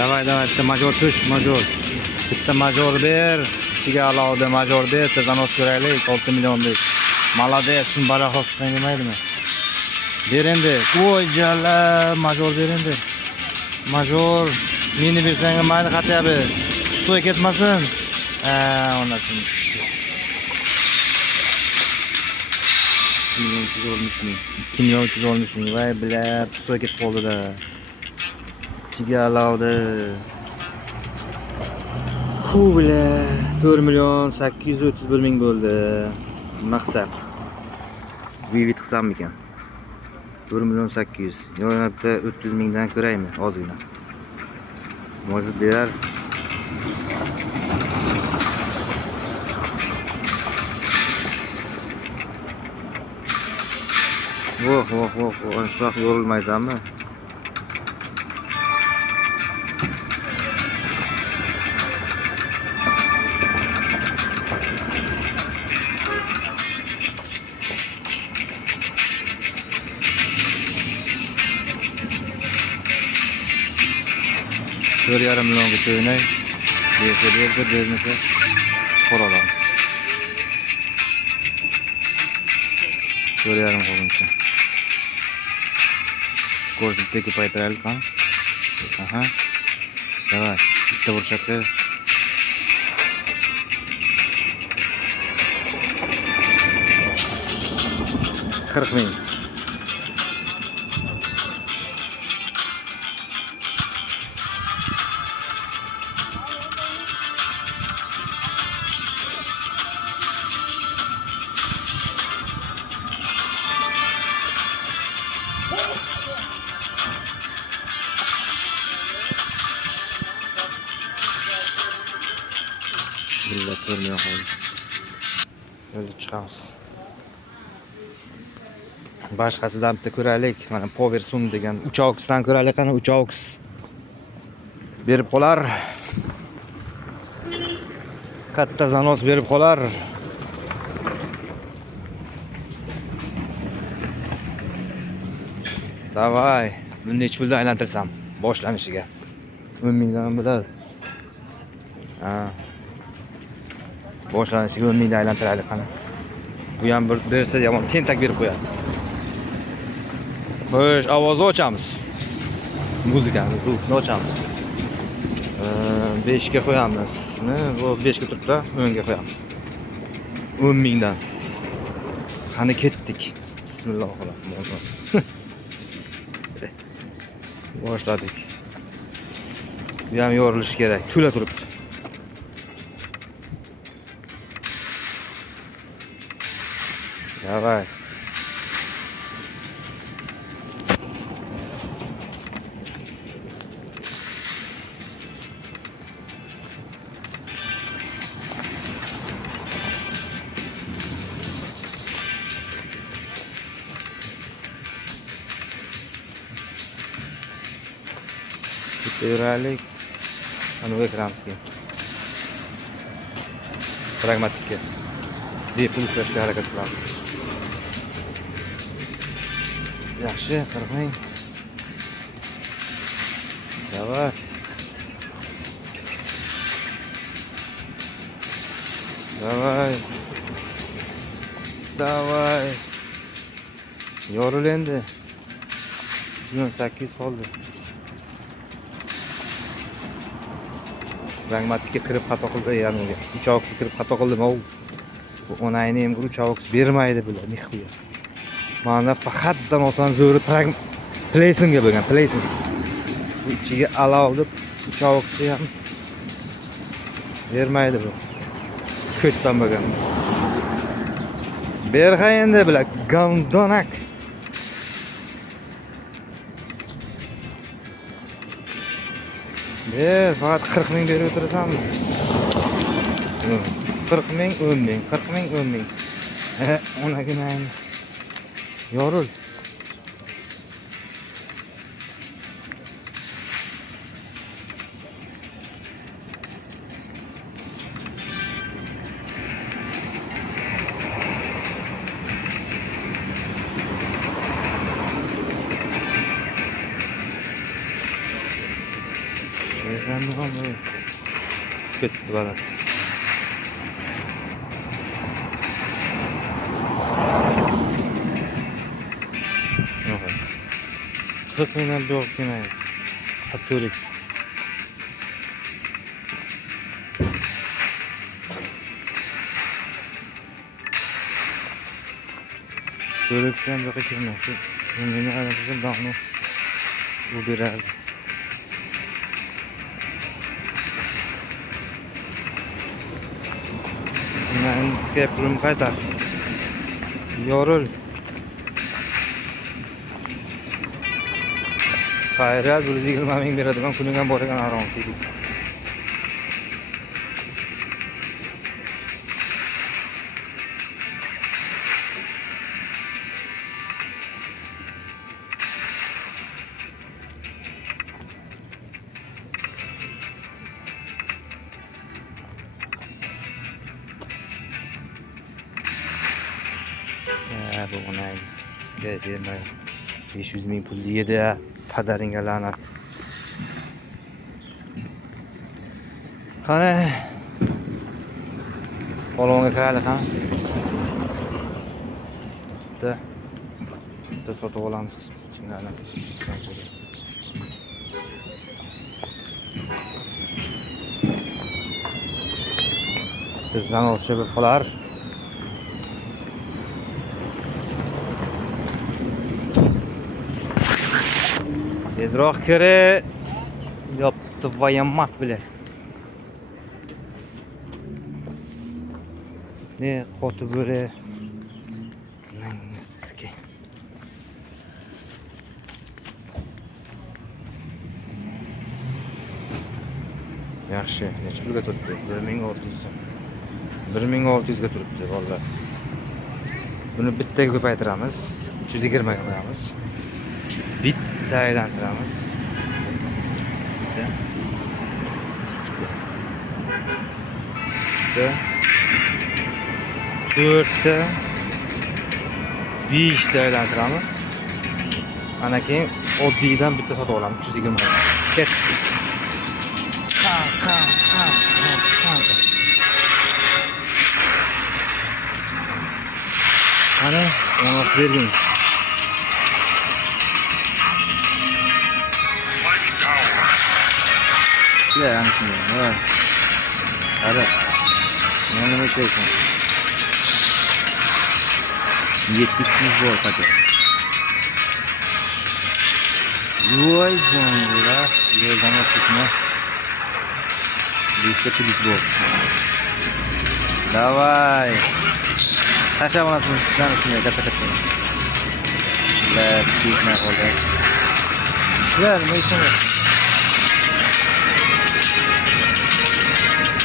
Davay, bitta major tush, major. Bitta major ber. İchiga alohida major ber, zanos ko'raylik 6 millionlik. Молодец, shuni baraxoq tushsang bo'lmaydimi? Ber endi. Voy jalla, major ber endi. Major meni bersang mayli xatabi. Ustoy ketmasin. Onasini. 2 olmuşum. 2 milyon 300 olmuşum. Vay bile, ustoy ketib qoldi-da. İchiga alohida. Hu bile 4 milyon 830 ming bo'ldi. Maqsad. Vivid qilsam ekan. 4 milyon 800. Yana bitta 300 mingdan ko'raymi? Ozgina. Может berar. Voh, shu vaqt yorilmaysanmi? Şöyle yarım milyon geçiyor. Bermese çıkar alamiz. Şöyle yarım qo'yguncha. Ko'rsatib ko'paytiraylik qani. Aha. Davay, bitta burchakka 40 ming. Millet görmüyor kaldı. Öyle çıkamız. Başkasıdan bitta ko'raylik. Mana Power Sun degan 3 auksdan ko'raylik qani 3 auks. Berib qolar. Katta zanos berib qolar. Davay. Buni necha puldan aylantirsam boshlanishiga. 10 mingdan bo'ladi. Boshlanishiga 10 mingdan aylantiraylik qani. Bu ham bir bersa yomon tentak berib qo'yadi. Xo'sh, ovozni ochamiz. Muzikani, zvukni ochamiz. 5 ga qo'yamiz. 5 ga turibdi, 10 ga qo'yamiz. 10 mingdan. Qani ketdik. Bismillahirrohmanirrohim. Boshladik. Bu ham yorilish kerak. To'la turibdi. Davay. Yuraylik. Ana ekranimizga. Pragmatikka. Bepul ishlashga harakat qilamiz. Yaxshi, 40 ming. Davay. Davay. Yoril endi. 800 qoldi. Pragmatikka kirib xato qildi yaniga. 3 auks kirib xato qildim. Bu onayni ham 3 auks bermaydi bular. Nixuya. Mana faqat zanosdan zo'ri placingga bo'lgan, placing. Bu ichiga alohida 3 auksi ham bermaydi bu. Ko'tdan bo'lgan. Berha endi bular gamdonak. Faqat 40 ming berib o'tirasanmi? 40 ming, 10 ming, 40 ming, 10 ming. Onagina yorul. ketdi balasi. Yo'q. 40 mingdan bu yoq kelmaydi. Hatto'lik. To'liksan bu yoqqa kirma. Shu meni aylantirsam da'ni bu beradi. Men Skype pulim qaytar. Yorul. Xayriyat, bu 20 ming beradigan kuning ham bor ekan, aromsizlik. Bu ona bermay 500 ming pul yedi, padaringga la'nat. Qani polvonga kiraylik ham. Bitta sotib olamiz chinlarni. Bizdan olsa bir qolar. Tezroq kiri yopti vayamat bile. Ne qo'ti böyle. Yaxshi, necha pulga turibdi? 1600. 1600 ga turibdi vallahi. Buni bittaga ko'paytiramiz. 320 ga qo'yamiz. Bitta aylantiramiz. Bitta. 4ta. 5ta aylantiramiz. Ana keyin oddiydan bitta sotib olamiz 320 ga. Ketdi. Ana, ona bergin. Ya, ana shunday. Ha. Ara. Nima ishlaysan? 7 kishimiz bor paket. Voy jonga, yerdan o'tishma. 5 pulis bor. Davay. Tashlab olasizmi sizlarni shunday katta-katta. La, ketmay qoldi. Ishlar, nima ishim?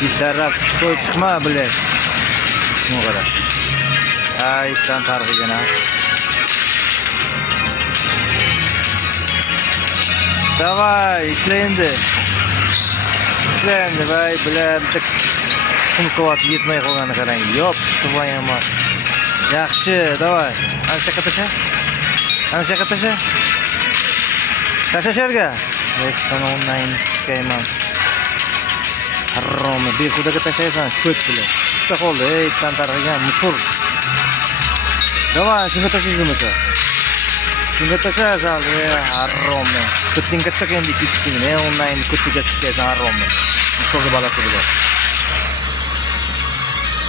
Bir taraf soy çıkma bile. Ne kadar? Ay, ittan tarığı gene. Davay, işleyindi. İşleyindi, vay, bile bir kum soğatı yetmeye koyganı karayın. Yok, tubayama. Yaxşı, davay. Ana şaka taşa? Ana şaka taşa? Taşa şerge? Neyse, sana ondan sıkayım. Harromi, behudaga tashlaysan, ko't bilan. Ishda qoldi, ey, itdan tarqagan musur. Davay, shunga tashlaysizmi? Shunga tashlaysan, ey, harromi. Ko'tning katta endi ikkisini, ey, ondan ko'tiga siskaysan, harromi. Musurga balasi bilan.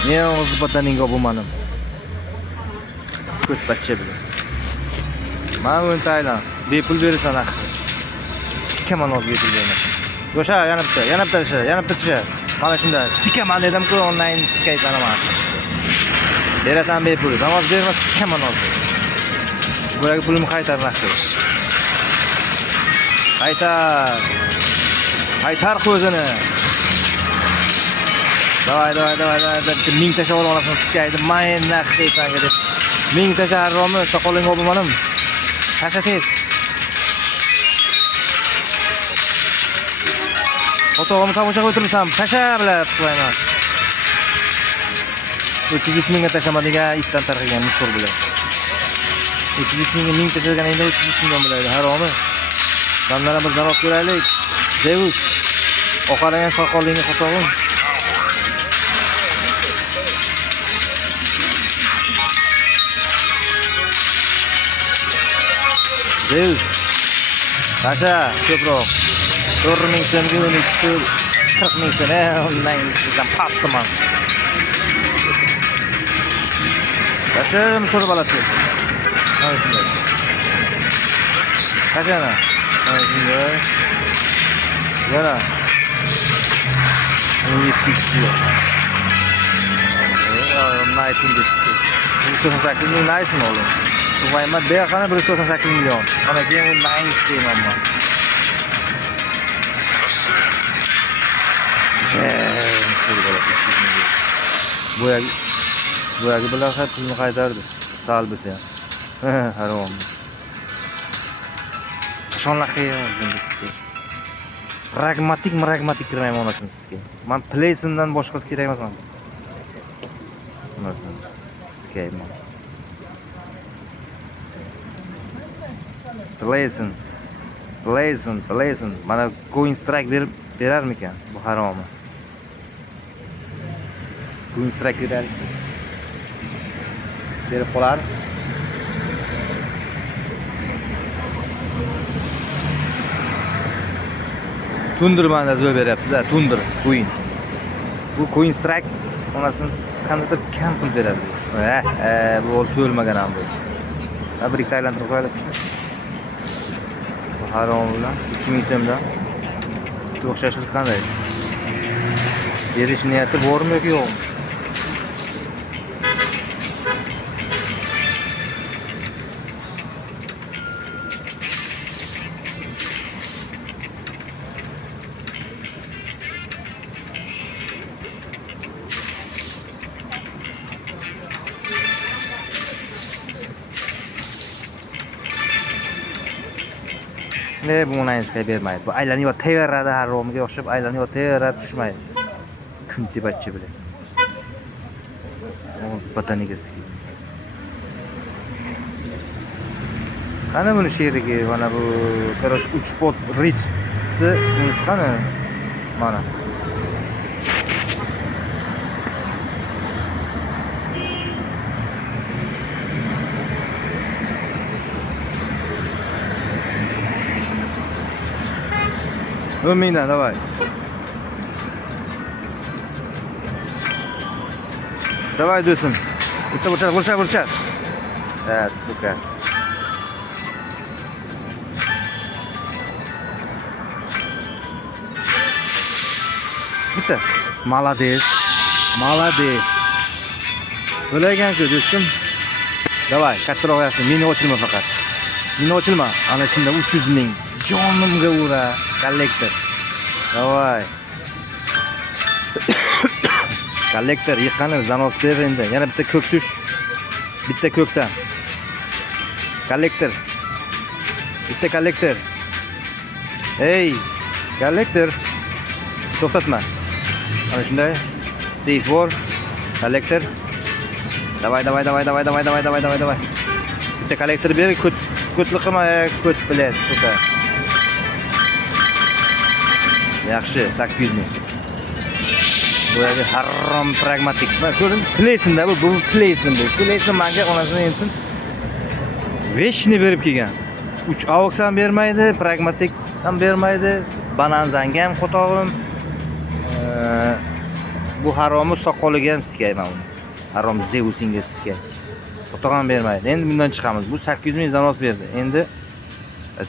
Ne o'z bataning bo'lmanim. Ko't bachcha bilan. Mana bu Tayland, bepul berasan axir. Sikaman o'z bepul bermasin. Yo'sha, yana bitta tisha. Mana shunda sikaman dedim-ku, onlayn sikaysan ama. Berasan bepul. Namoz berma, sikaman hozir. Bularga pulimni qaytar naqd. Qaytar qo'zini. Davay. 1000 tasha olib olasan sikaydi. Men naqd deysan deb. 1000 tasha harromi, soqoling bo'lmanim. Tasha tez. Otog'imni tomoshaga o'tirsam, tasha bilab qo'yaman. 303 mingga tashamadinga itdan tarqagan musor bilan. 303 mingga 1000 tashaganingda 303 mingdan bo'ladi, haromi. Damlara bir zarob ko'raylik. Zeus. Oqaragan soqolingga otog'im. Zeus. Qancha ko'proq? 4000 so'mga uni 40000 so'm. Undan sizdan pastman. Qancha so'rab olasiz? Mana shunday. Qanchani? Mana shunday. Yana. 17 diyor. Nice industry. 198 milyon nice mi oğlum? Tuvayma beyakana 198 milyon. Ona keyin u nice deyman ben. Bu yagi bilan hep pulni qaytardi. Sal bilsa ham. Harom. Qachonlar qiyamizga. Pragmatik kirmayman onasini sizga. Men Playsindan boshqasi kerak emas menga. Onasini sizga. Playsin. Mana coin strike berarmikan? Bu haromi. Coin strike berib qolar. Tundir manda zo'r beryapti-da, Tundir coin. Bu coin strike onasini qandaydir kam pul beradi. Bu ol to'lmagan ham bu. Bir ikki aylantirib qo'yaylik. Bu harom bilan 2000 so'mdan o'xshashlik qanday? Berish niyati bormi yoki yo'qmi? Bu onayinizga bermaydi. Bu aylanib yotaveradi, haromga o'xshab aylanib yotaveradi, tushmaydi. Kun tepachchi bilan. O'z botanigasiga. Qani buni sherigi, mana bu korosh 3 pot richni bunisi qani? Mana. Mina, давай. Давай, do'stim. Bitta burchak. Suka. Bitta. Молодец. O'lagan-ku, do'stim. Давай, kattaroq yaxshi. Meni ochilma faqat. Ana shunda 300 ming. Jonimga ura. Kollektor. Давай. Kollektor yiqqani zanos ber endi. Yana bitta ko'k tush. Bitta ko'kdan. Kollektor. Bitta kollektor. Ey, kollektor. To'xtatma. Ana shunday. Safe bor. Kollektor. Давай. Bitta kollektor ber, ko'tlik qilma, ko't bilan, suka. Yaxshi, 800 ming. Bu yerda harom pragmatik. Men ko'ring, Playsinda bu Playsin bu. Playsin menga onasini ensin. Veshni berib kelgan. 3 avoks ham bermaydi, pragmatik ham bermaydi, bananzanga ham qotog'im. Bu haromi soqoliga ham siskayman uni. Harom Zeusinga siskay. Qotog' ham bermaydi. Endi bundan chiqamiz. Bu 800 ming zanos berdi. Endi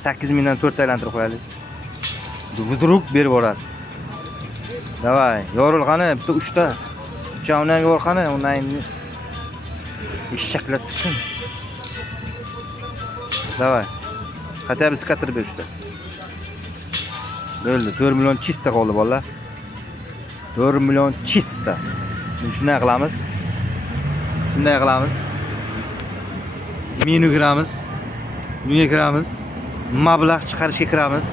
8 mingdan 4 aylantirib qo'yaylik. Vudruk berib boradi. Davay, yorul qani, bitta 3 ta. Uchavdan yor qani, undan eshaklar chiqsin. Davay. Qat'a biz qatirib ber 3 ta. Bo'ldi, 4 million chista qoldi bolalar. 4 million chista. Shunday qilamiz. Menu kiramiz. Mablag' chiqarishga kiramiz.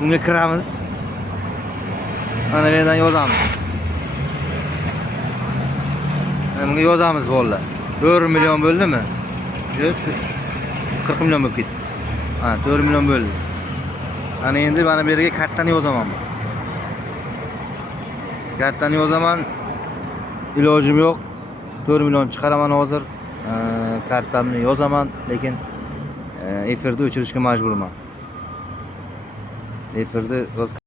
Bunga kiramiz. Mana bu yerdan yozamiz. Bunga yozamiz bolalar. 4 million bo'ldimi? Yo'q. 40 million bo'lib ketdi. 4 million bo'ldi. Ana endi mana bu yerga kartani yozaman. Kartani yozaman. Ilojim yo'q. 4 million chiqaraman hozir. Kartamni yozaman, lekin efirni o'chirishga majburman. Efirni o'z